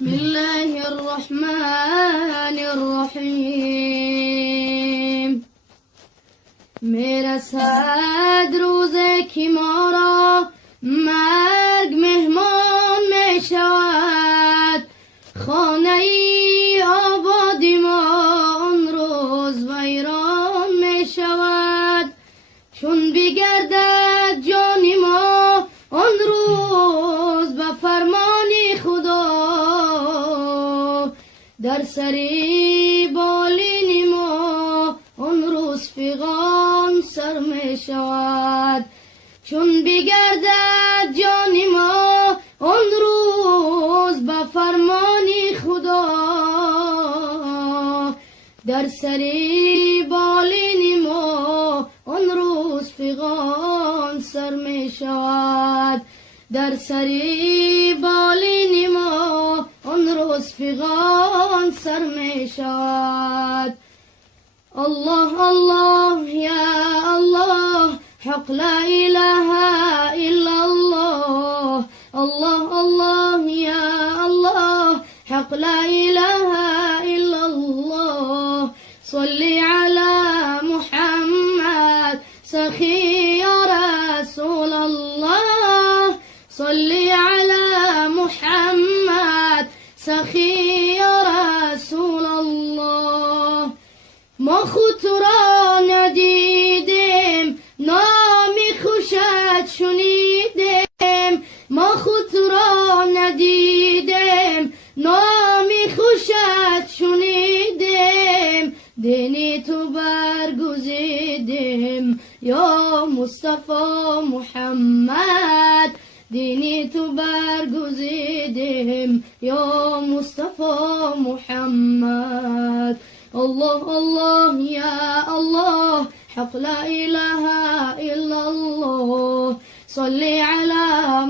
بسم الله الرحمن الرحیم. میرسد روزی که ما را مرگ مهمان می شود، خانه ای آبادی ما آن روز ویران می شود. چون بگردد جان ما آن روز به فرمان خدا، در سری بالین ما آن روز فغان سر می شود. چون بگردد جان ما آن روز به فرمان خدا، در سری بالین ما آن روز فغان سر می شود. در سری بالین ما آن روز فغان سر می شود. الله الله یا الله، حق لا اله الا الله. الله الله یا الله، حق لا اله الا الله. صلی علی محمد سخی یا رسول الله. صلی علی محمد سخی یا رسول الله. ما خود را ندیدیم، نامی خوشت شنیدیم. ما خود را ندیدیم، نامی خوشت شنیدیم. دینی تو برگزیدیم یا مصطفی محمد. دینی تو برگزیدیم یا مصطفی محمد. الله الله یا الله، حق لا اله الا الله. صلی علی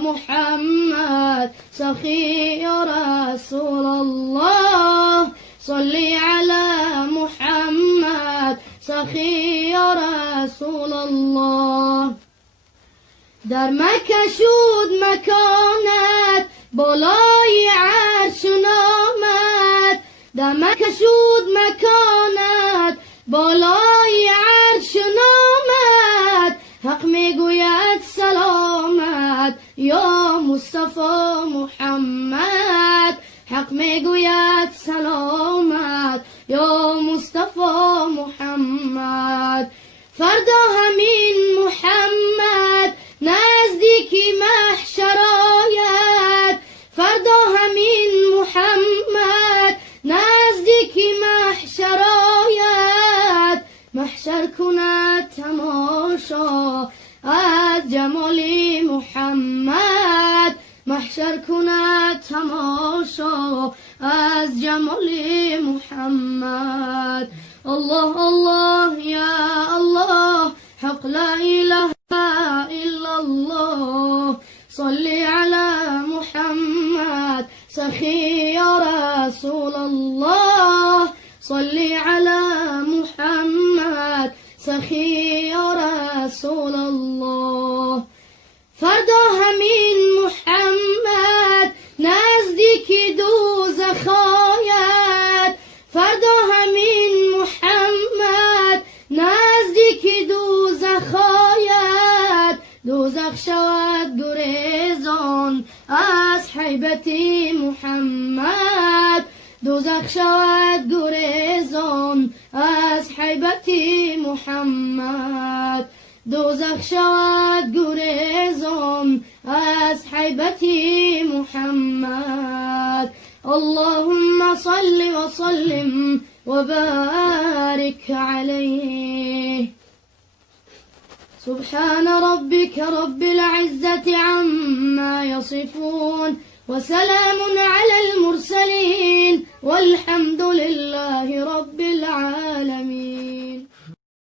محمد سخی یا رسول الله. صلی علی محمد سخی یا رسول الله. در مکه شد مکانت بالای عرش نامد. در مکه شد مکانت بالای عرش نامد. حق میگوید سلامت یا مصطفی محمد. حق میگوید سلامت یا مصطفی محمد. فردا همین محمد نزدیکی محشر آید. فردا همین محمد نزدیکی محشر آید. محشر کند تماشا از جمال محمد. محشر کند تماشا از جمال محمد. الله الله یا الله، حق لا اله الا الله. صلی علی محمد سخی یا رسول الله. صلی علی محمد سخی یا رسول الله. فردا همین محمد نزدیک دوزخ آید. فردا همین محمد نزدیک دوزخ آید. دوزخ شود گریزان از حیبت محمد. دوزخ شود گریزان از حیبت محمد. دوزخ شود گریزان از حیبت محمد. اللهم صل وسلم وبارك عليه. سبحان ربك رب العزة عما يصفون، وسلام على المرسلين، والحمد لله رب العالمين.